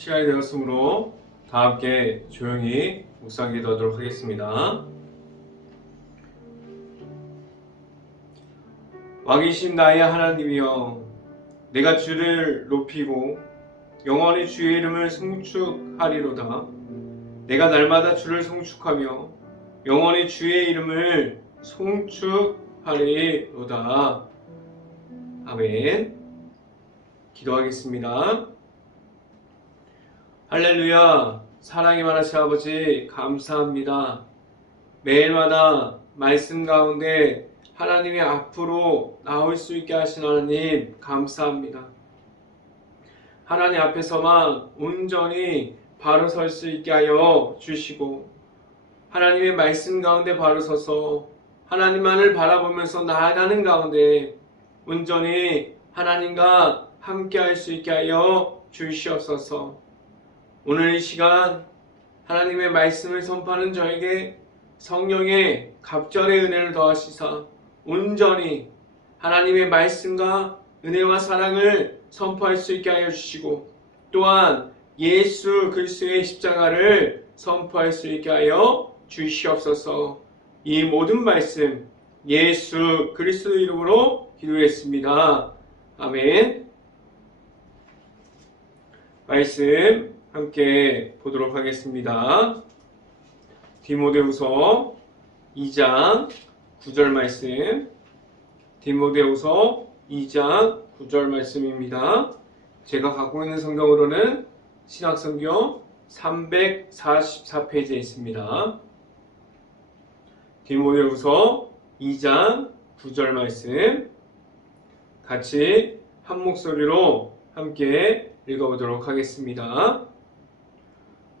시간이 되었으므로 다 함께 조용히 묵상 기도하도록 하겠습니다. 왕이신 나의 하나님이여, 내가 주를 높이고 영원히 주의 이름을 송축하리로다. 내가 날마다 주를 송축하며 영원히 주의 이름을 송축하리로다. 아멘. 기도하겠습니다. 할렐루야. 사랑이 많으신 아버지 감사합니다. 매일마다 말씀 가운데 하나님의 앞으로 나올 수 있게 하신 하나님 감사합니다. 하나님 앞에서만 온전히 바로 설 수 있게 하여 주시고, 하나님의 말씀 가운데 바로 서서 하나님만을 바라보면서 나아가는 가운데 온전히 하나님과 함께 할 수 있게 하여 주시옵소서. 오늘 이 시간 하나님의 말씀을 선포하는 저에게 성령의 갑절의 은혜를 더하시사 온전히 하나님의 말씀과 은혜와 사랑을 선포할 수 있게 하여 주시고, 또한 예수 그리스도의 십자가를 선포할 수 있게 하여 주시옵소서. 이 모든 말씀 예수 그리스도 이름으로 기도했습니다. 아멘. 말씀 함께 보도록 하겠습니다. 디모데후서 2장 9절 말씀, 디모데후서 2장 9절 말씀입니다. 제가 갖고 있는 성경으로는 신약성경 344페이지에 있습니다. 디모데후서 2장 9절 말씀 같이 한 목소리로 함께 읽어보도록 하겠습니다.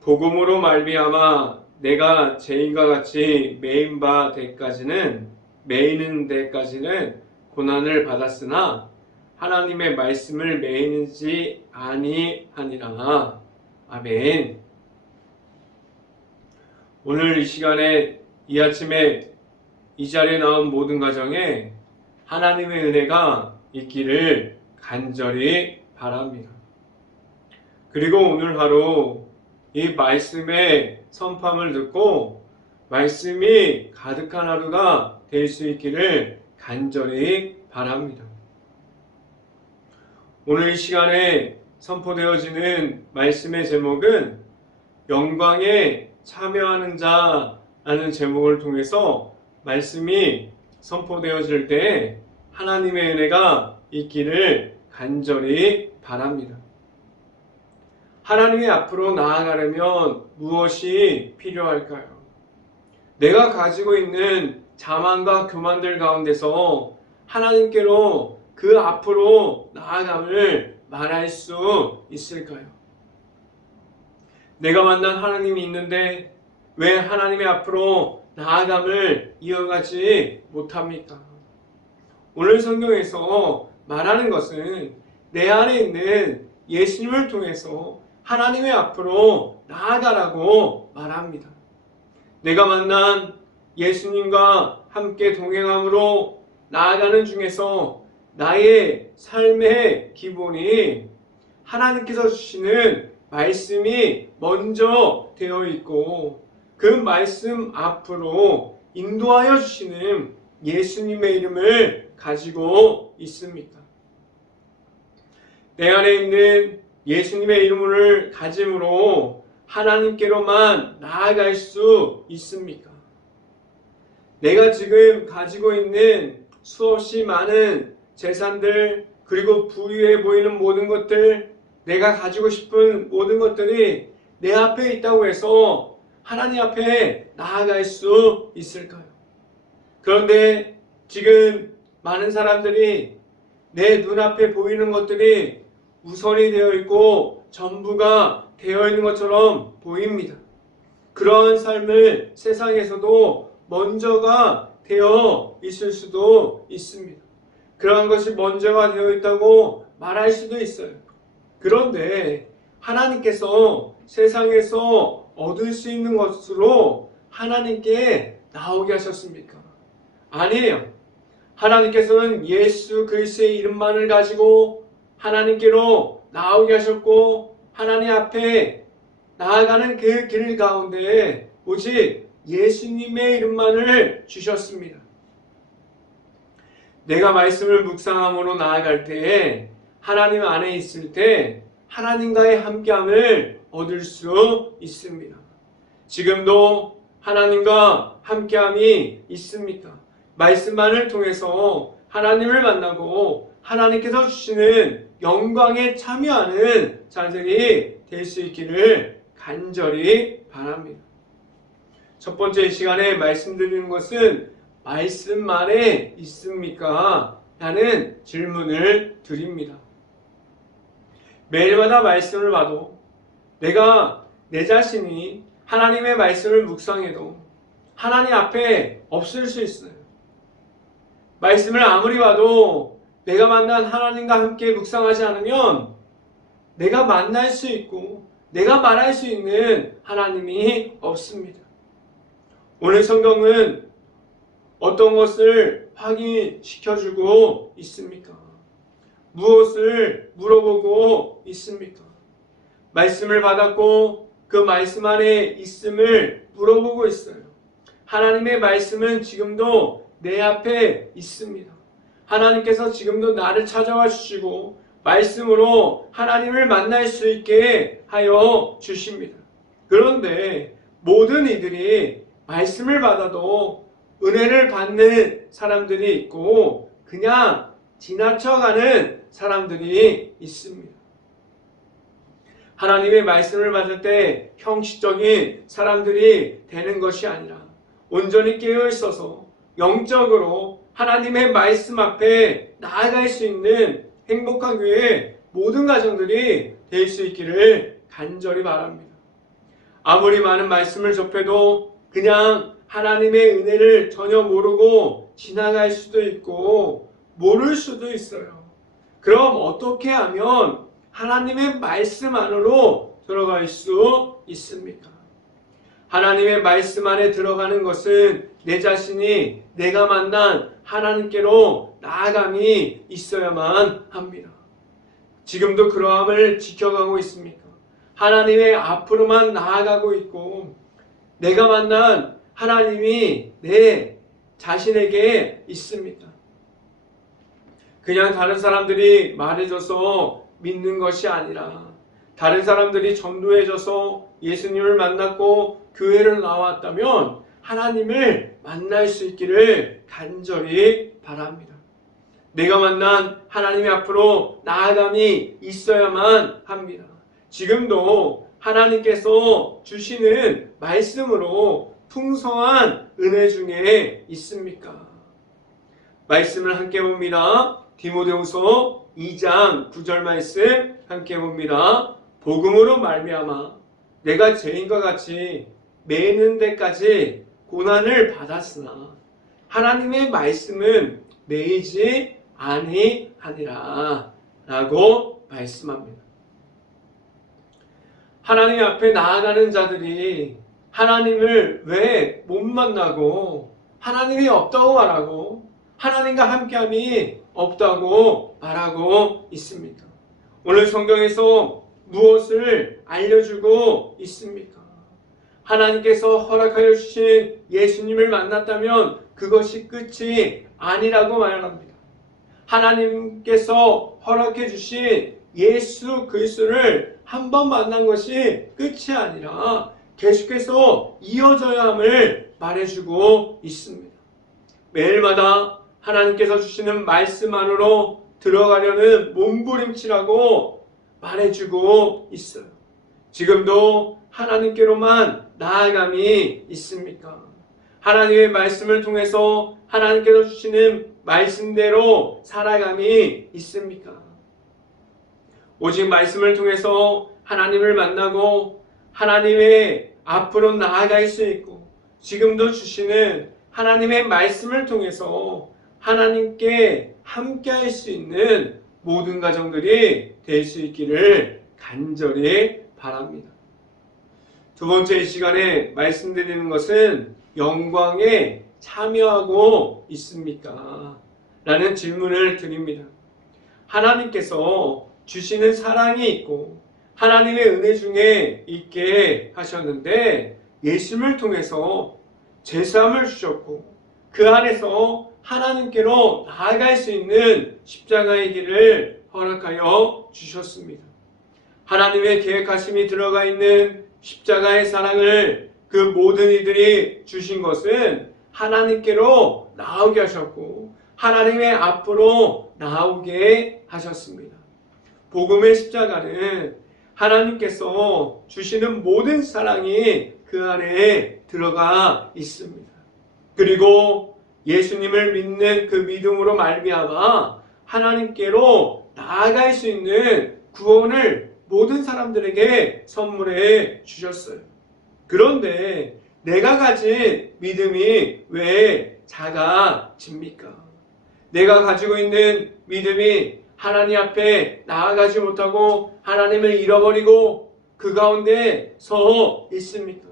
복음으로 말미암아 내가 죄인과 같이 매인 데까지는 고난을 받았으나 하나님의 말씀을 매이지 아니하니라. 아멘. 오늘 이 시간에 이 아침에 이 자리에 나온 모든 가정에 하나님의 은혜가 있기를 간절히 바랍니다. 그리고 오늘 하루 이 말씀의 선포함을 듣고 말씀이 가득한 하루가 될 수 있기를 간절히 바랍니다. 오늘 이 시간에 선포되어지는 말씀의 제목은 영광에 참여하는 자라는 제목을 통해서 말씀이 선포되어질 때 하나님의 은혜가 있기를 간절히 바랍니다. 하나님의 앞으로 나아가려면 무엇이 필요할까요? 내가 가지고 있는 자만과 교만들 가운데서 하나님께로 그 앞으로 나아감을 말할 수 있을까요? 내가 만난 하나님이 있는데 왜 하나님의 앞으로 나아감을 이어가지 못합니까? 오늘 성경에서 말하는 것은 내 안에 있는 예수님을 통해서 하나님의 앞으로 나아가라고 말합니다. 내가 만난 예수님과 함께 동행함으로 나아가는 중에서 나의 삶의 기본이 하나님께서 주시는 말씀이 먼저 되어 있고, 그 말씀 앞으로 인도하여 주시는 예수님의 이름을 가지고 있습니까? 내 안에 있는 예수님의 이름을 가짐으로 하나님께로만 나아갈 수 있습니까? 내가 지금 가지고 있는 수없이 많은 재산들, 그리고 부유해 보이는 모든 것들, 내가 가지고 싶은 모든 것들이 내 앞에 있다고 해서 하나님 앞에 나아갈 수 있을까요? 그런데 지금 많은 사람들이 내 눈앞에 보이는 것들이 우선이 되어 있고 전부가 되어 있는 것처럼 보입니다. 그러한 삶을 세상에서도 먼저가 되어 있을 수도 있습니다. 그러한 것이 먼저가 되어 있다고 말할 수도 있어요. 그런데 하나님께서 세상에서 얻을 수 있는 것으로 하나님께 나오게 하셨습니까? 아니에요. 하나님께서는 예수 그리스도의 이름만을 가지고 하나님께로 나오게 하셨고, 하나님 앞에 나아가는 그 길 가운데 오직 예수님의 이름만을 주셨습니다. 내가 말씀을 묵상함으로 나아갈 때에 하나님 안에 있을 때 하나님과의 함께함을 얻을 수 있습니다. 지금도 하나님과 함께함이 있습니까? 말씀만을 통해서 하나님을 만나고 하나님께서 주시는 영광에 참여하는 자들이 될 수 있기를 간절히 바랍니다. 첫 번째 시간에 말씀드리는 것은 말씀만에 있습니까? 라는 질문을 드립니다. 매일마다 말씀을 봐도 내가 내 자신이 하나님의 말씀을 묵상해도 하나님 앞에 없을 수 있어요. 말씀을 아무리 봐도 내가 만난 하나님과 함께 묵상하지 않으면 내가 만날 수 있고 내가 말할 수 있는 하나님이 없습니다. 오늘 성경은 어떤 것을 확인시켜주고 있습니까? 무엇을 물어보고 있습니까? 말씀을 받았고 그 말씀 안에 있음을 물어보고 있어요. 하나님의 말씀은 지금도 내 앞에 있습니다. 하나님께서 지금도 나를 찾아와 주시고 말씀으로 하나님을 만날 수 있게 하여 주십니다. 그런데 모든 이들이 말씀을 받아도 은혜를 받는 사람들이 있고 그냥 지나쳐가는 사람들이 있습니다. 하나님의 말씀을 받을 때 형식적인 사람들이 되는 것이 아니라 온전히 깨어 있어서 영적으로 하나님의 말씀 앞에 나아갈 수 있는 행복한 교회 모든 가정들이 될 수 있기를 간절히 바랍니다. 아무리 많은 말씀을 접해도 그냥 하나님의 은혜를 전혀 모르고 지나갈 수도 있고 모를 수도 있어요. 그럼 어떻게 하면 하나님의 말씀 안으로 들어갈 수 있습니까? 하나님의 말씀 안에 들어가는 것은 내 자신이 내가 만난 하나님께로 나아감이 있어야만 합니다. 지금도 그러함을 지켜가고 있습니까? 하나님의 앞으로만 나아가고 있고 내가 만난 하나님이 내 자신에게 있습니까? 그냥 다른 사람들이 말해줘서 믿는 것이 아니라 다른 사람들이 전도해줘서 예수님을 만났고 교회를 나왔다면 하나님을 만날 수 있기를 간절히 바랍니다. 내가 만난 하나님의 앞으로 나아감이 있어야만 합니다. 지금도 하나님께서 주시는 말씀으로 풍성한 은혜 중에 있습니까? 말씀을 함께 봅니다. 디모데후서 2장 9절 말씀 함께 봅니다. 복음으로 말미암아 내가 죄인과 같이 매는 데까지 고난을 받았으나 하나님의 말씀은 매이지 아니하니라 라고 말씀합니다. 하나님 앞에 나아가는 자들이 하나님을 왜 못 만나고 하나님이 없다고 말하고 하나님과 함께함이 없다고 말하고 있습니까? 오늘 성경에서 무엇을 알려주고 있습니까? 하나님께서 허락하여 주신 예수님을 만났다면 그것이 끝이 아니라고 말합니다. 하나님께서 허락해 주신 예수 그리스도를 한 번 만난 것이 끝이 아니라 계속해서 이어져야 함을 말해주고 있습니다. 매일마다 하나님께서 주시는 말씀 안으로 들어가려는 몸부림치라고 말해주고 있어요. 지금도 하나님께로만 나아감이 있습니까? 하나님의 말씀을 통해서 하나님께서 주시는 말씀대로 살아감이 있습니까? 오직 말씀을 통해서 하나님을 만나고 하나님의 앞으로 나아갈 수 있고 지금도 주시는 하나님의 말씀을 통해서 하나님께 함께할 수 있는 모든 가정들이 될 수 있기를 간절히 바랍니다. 두 번째 시간에 말씀드리는 것은 영광에 참여하고 있습니까? 라는 질문을 드립니다. 하나님께서 주시는 사랑이 있고 하나님의 은혜 중에 있게 하셨는데 예수님을 통해서 죄사함을 주셨고 그 안에서 하나님께로 나아갈 수 있는 십자가의 길을 허락하여 주셨습니다. 하나님의 계획하심이 들어가 있는 십자가의 사랑을 그 모든 이들이 주신 것은 하나님께로 나오게 하셨고 하나님의 앞으로 나오게 하셨습니다. 복음의 십자가는 하나님께서 주시는 모든 사랑이 그 안에 들어가 있습니다. 그리고 예수님을 믿는 그 믿음으로 말미암아 하나님께로 나아갈 수 있는 구원을 모든 사람들에게 선물해 주셨어요. 그런데 내가 가진 믿음이 왜 작아집니까? 내가 가지고 있는 믿음이 하나님 앞에 나아가지 못하고 하나님을 잃어버리고 그 가운데 서 있습니까?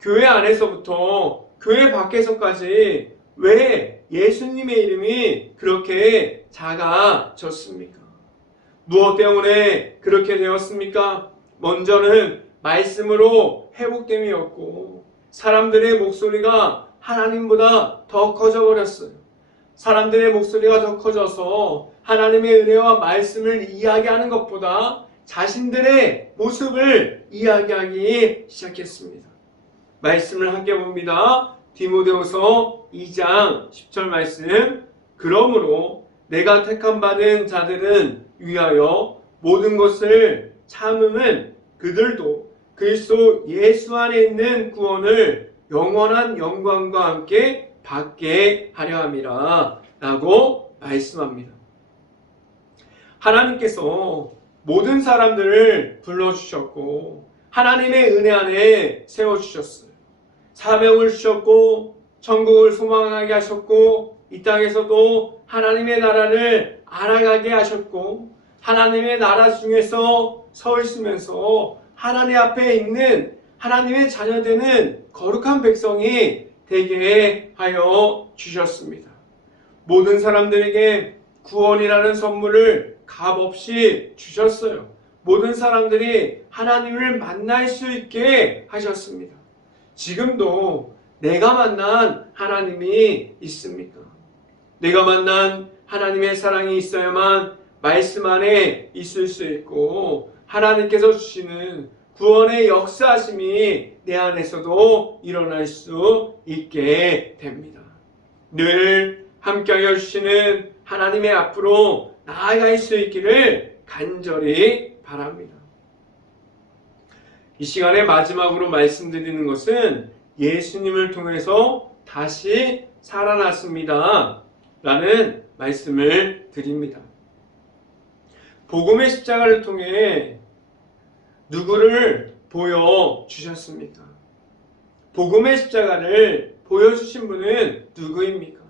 교회 안에서부터 교회 밖에서까지 왜 예수님의 이름이 그렇게 작아졌습니까? 무엇 때문에 그렇게 되었습니까? 먼저는 말씀으로 회복됨이었고 사람들의 목소리가 하나님보다 더 커져버렸어요. 사람들의 목소리가 더 커져서 하나님의 은혜와 말씀을 이야기하는 것보다 자신들의 모습을 이야기하기 시작했습니다. 말씀을 함께 봅니다. 디모데후서 2장 10절 말씀. 그러므로 내가 택함 받은 자들은 위하여 모든 것을 참음은 그들도 그리스도 예수 안에 있는 구원을 영원한 영광과 함께 받게 하려 함이라 라고 말씀합니다. 하나님께서 모든 사람들을 불러주셨고 하나님의 은혜 안에 세워주셨어요. 사명을 주셨고 천국을 소망하게 하셨고 이 땅에서도 하나님의 나라를 알아가게 하셨고 하나님의 나라 중에서 서 있으면서 하나님 앞에 있는 하나님의 자녀되는 거룩한 백성이 되게 하여 주셨습니다. 모든 사람들에게 구원이라는 선물을 값없이 주셨어요. 모든 사람들이 하나님을 만날 수 있게 하셨습니다. 지금도 내가 만난 하나님이 있습니까? 내가 만난 하나님의 사랑이 있어야만 말씀 안에 있을 수 있고 하나님께서 주시는 구원의 역사하심이 내 안에서도 일어날 수 있게 됩니다. 늘 함께하여 주시는 하나님의 앞으로 나아갈 수 있기를 간절히 바랍니다. 이 시간에 마지막으로 말씀드리는 것은 예수님을 통해서 다시 살아났습니다 라는 말씀을 드립니다. 복음의 십자가를 통해 누구를 보여주셨습니까? 복음의 십자가를 보여주신 분은 누구입니까?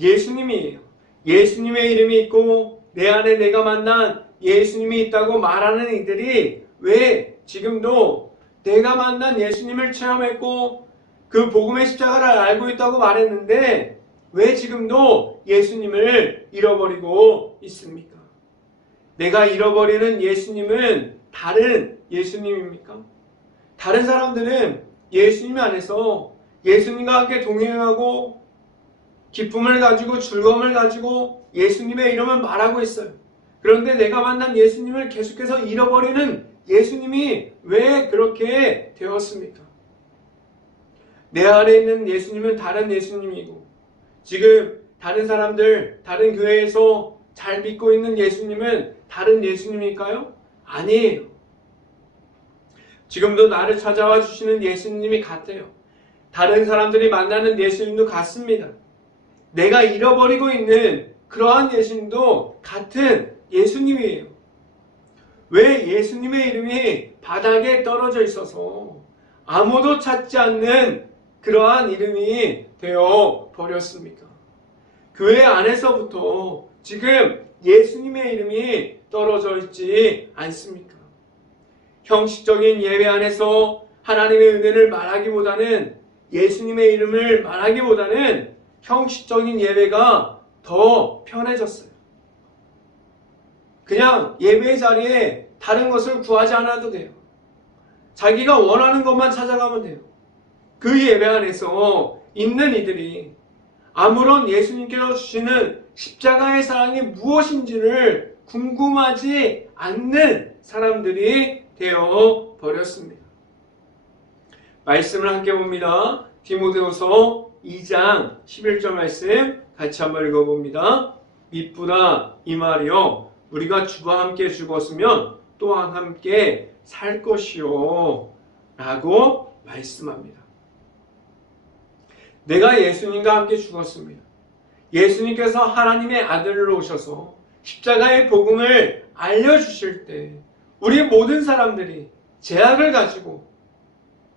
예수님이에요. 예수님의 이름이 있고 내 안에 내가 만난 예수님이 있다고 말하는 이들이 왜 지금도 내가 만난 예수님을 체험했고 그 복음의 십자가를 알고 있다고 말했는데 왜 지금도 예수님을 잃어버리고 있습니까? 내가 잃어버리는 예수님은 다른 예수님입니까? 다른 사람들은 예수님 안에서 예수님과 함께 동행하고 기쁨을 가지고 즐거움을 가지고 예수님의 이름을 말하고 있어요. 그런데 내가 만난 예수님을 계속해서 잃어버리는 예수님이 왜 그렇게 되었습니까? 내 안에 있는 예수님은 다른 예수님이고 지금 다른 사람들, 다른 교회에서 잘 믿고 있는 예수님은 다른 예수님일까요? 아니에요. 지금도 나를 찾아와 주시는 예수님이 같아요. 다른 사람들이 만나는 예수님도 같습니다. 내가 잃어버리고 있는 그러한 예수님도 같은 예수님이에요. 왜 예수님의 이름이 바닥에 떨어져 있어서 아무도 찾지 않는 그러한 이름이 되어 버렸습니까? 교회 안에서부터 지금 예수님의 이름이 떨어져 있지 않습니까? 형식적인 예배 안에서 하나님의 은혜를 말하기보다는 예수님의 이름을 말하기보다는 형식적인 예배가 더 편해졌어요. 그냥 예배 자리에 다른 것을 구하지 않아도 돼요. 자기가 원하는 것만 찾아가면 돼요. 그 예배 안에서 있는 이들이 아무런 예수님께서 주시는 십자가의 사랑이 무엇인지를 궁금하지 않는 사람들이 되어 버렸습니다. 말씀을 함께 봅니다. 디모데후서 2장 11절 말씀 같이 한번 읽어봅니다. 이쁘다 이 말이요 우리가 주와 함께 죽었으면 또한 함께 살 것이요 라고 말씀합니다. 내가 예수님과 함께 죽었습니다. 예수님께서 하나님의 아들로 오셔서 십자가의 복음을 알려주실 때 우리 모든 사람들이 죄악을 가지고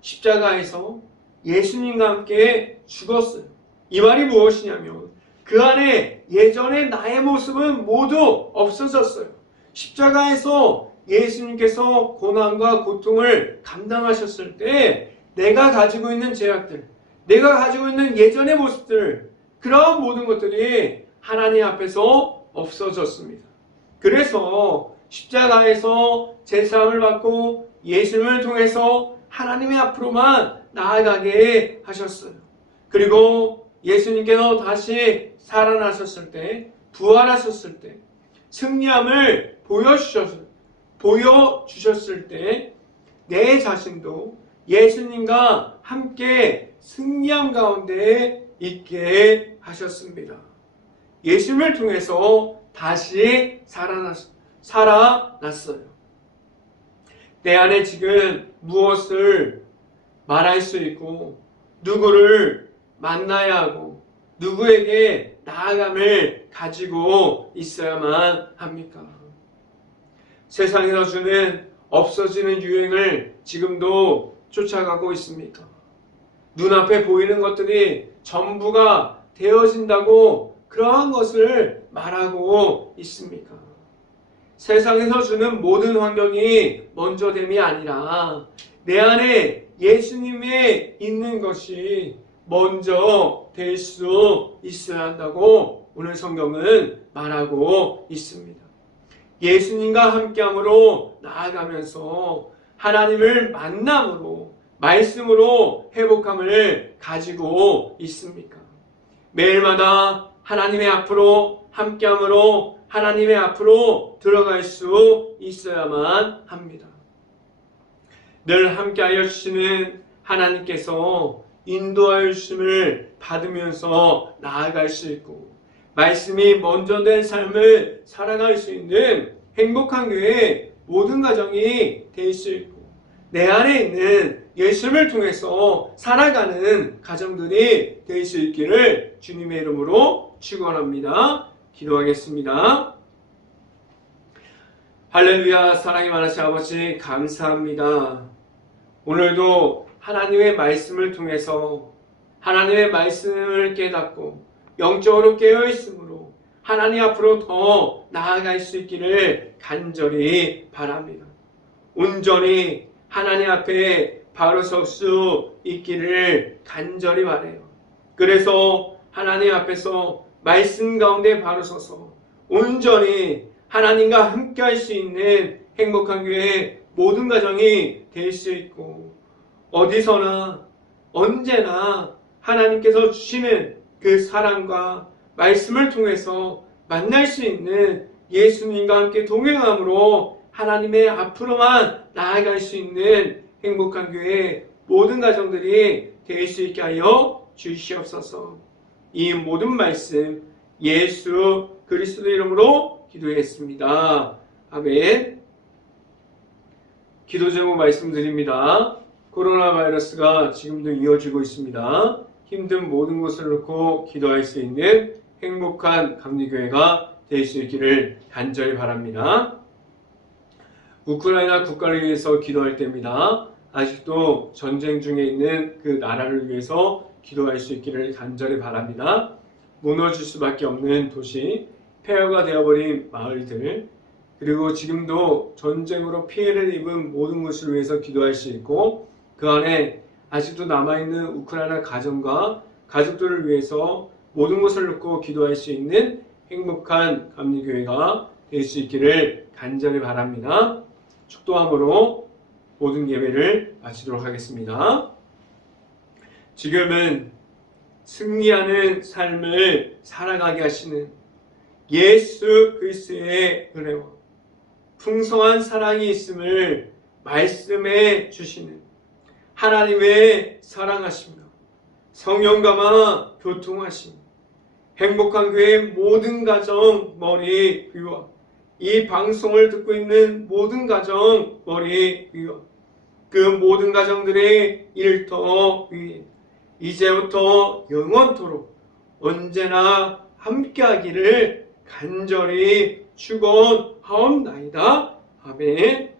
십자가에서 예수님과 함께 죽었어요. 이 말이 무엇이냐면 그 안에 예전의 나의 모습은 모두 없어졌어요. 십자가에서 예수님께서 고난과 고통을 감당하셨을 때 내가 가지고 있는 죄악들, 내가 가지고 있는 예전의 모습들, 그런 모든 것들이 하나님 앞에서 없어졌습니다. 그래서 십자가에서 제사함을 받고 예수님을 통해서 하나님의 앞으로만 나아가게 하셨어요. 그리고 예수님께서 다시 살아나셨을 때, 부활하셨을 때, 승리함을 보여주셨을 때 내 자신도 예수님과 함께 승리함 가운데 있게 하셨습니다. 예수님을 통해서 다시 살아났어요. 내 안에 지금 무엇을 말할 수 있고 누구를 만나야 하고 누구에게 나아감을 가지고 있어야만 합니까? 세상에서 주는 없어지는 유행을 지금도 쫓아가고 있습니까? 눈앞에 보이는 것들이 전부가 되어진다고 그러한 것을 말하고 있습니까? 세상에서 주는 모든 환경이 먼저됨이 아니라 내 안에 예수님이 있는 것이 먼저 될 수 있어야 한다고 오늘 성경은 말하고 있습니다. 예수님과 함께함으로 나아가면서 하나님을 만남으로 말씀으로 회복함을 가지고 있습니까? 매일마다 하나님의 앞으로 함께함으로 하나님의 앞으로 들어갈 수 있어야만 합니다. 늘 함께하여 주시는 하나님께서 인도하여 주심을 받으면서 나아갈 수 있고 말씀이 먼저 된 삶을 살아갈 수 있는 행복한 교회 모든 가정이 될 수 있고 내 안에 있는 예수님을 통해서 살아가는 가정들이 될 수 있기를 주님의 이름으로 축원합니다. 기도하겠습니다. 할렐루야. 사랑이 많으신 아버지 감사합니다. 오늘도 하나님의 말씀을 통해서 하나님의 말씀을 깨닫고 영적으로 깨어있으므로 하나님 앞으로 더 나아갈 수 있기를 간절히 바랍니다. 온전히 하나님 앞에 바로 설 수 있기를 간절히 바라요. 그래서 하나님 앞에서 말씀 가운데 바로 서서 온전히 하나님과 함께 할 수 있는 행복한 교회 모든 가정이 될 수 있고 어디서나 언제나 하나님께서 주시는 그 사랑과 말씀을 통해서 만날 수 있는 예수님과 함께 동행함으로 하나님의 앞으로만 나아갈 수 있는 행복한 교회 모든 가정들이 될 수 있게 하여 주시옵소서. 이 모든 말씀 예수 그리스도 이름으로 기도했습니다. 아멘. 기도 제목 말씀드립니다. 코로나 바이러스가 지금도 이어지고 있습니다. 힘든 모든 것을 놓고 기도할 수 있는 행복한 감리교회가 될 수 있기를 간절히 바랍니다. 우크라이나 국가를 위해서 기도할 때입니다. 아직도 전쟁 중에 있는 그 나라를 위해서 기도할 수 있기를 간절히 바랍니다. 무너질 수밖에 없는 도시, 폐허가 되어버린 마을들, 그리고 지금도 전쟁으로 피해를 입은 모든 것을 위해서 기도할 수 있고 그 안에 아직도 남아있는 우크라이나 가정과 가족들을 위해서 모든 것을 놓고 기도할 수 있는 행복한 감리교회가 될 수 있기를 간절히 바랍니다. 축도함으로 모든 예배를 마치도록 하겠습니다. 지금은 승리하는 삶을 살아가게 하시는 예수 그리스도의 은혜와 풍성한 사랑이 있음을 말씀해 주시는 하나님의 사랑하심과 성령감화 교통하심, 행복한 교회 모든 가정 머리 위와 이 방송을 듣고 있는 모든 가정 머리 위와 그 모든 가정들의 일터 위에 이제부터 영원토록 언제나 함께하기를 간절히 축원하옵나이다. 아멘.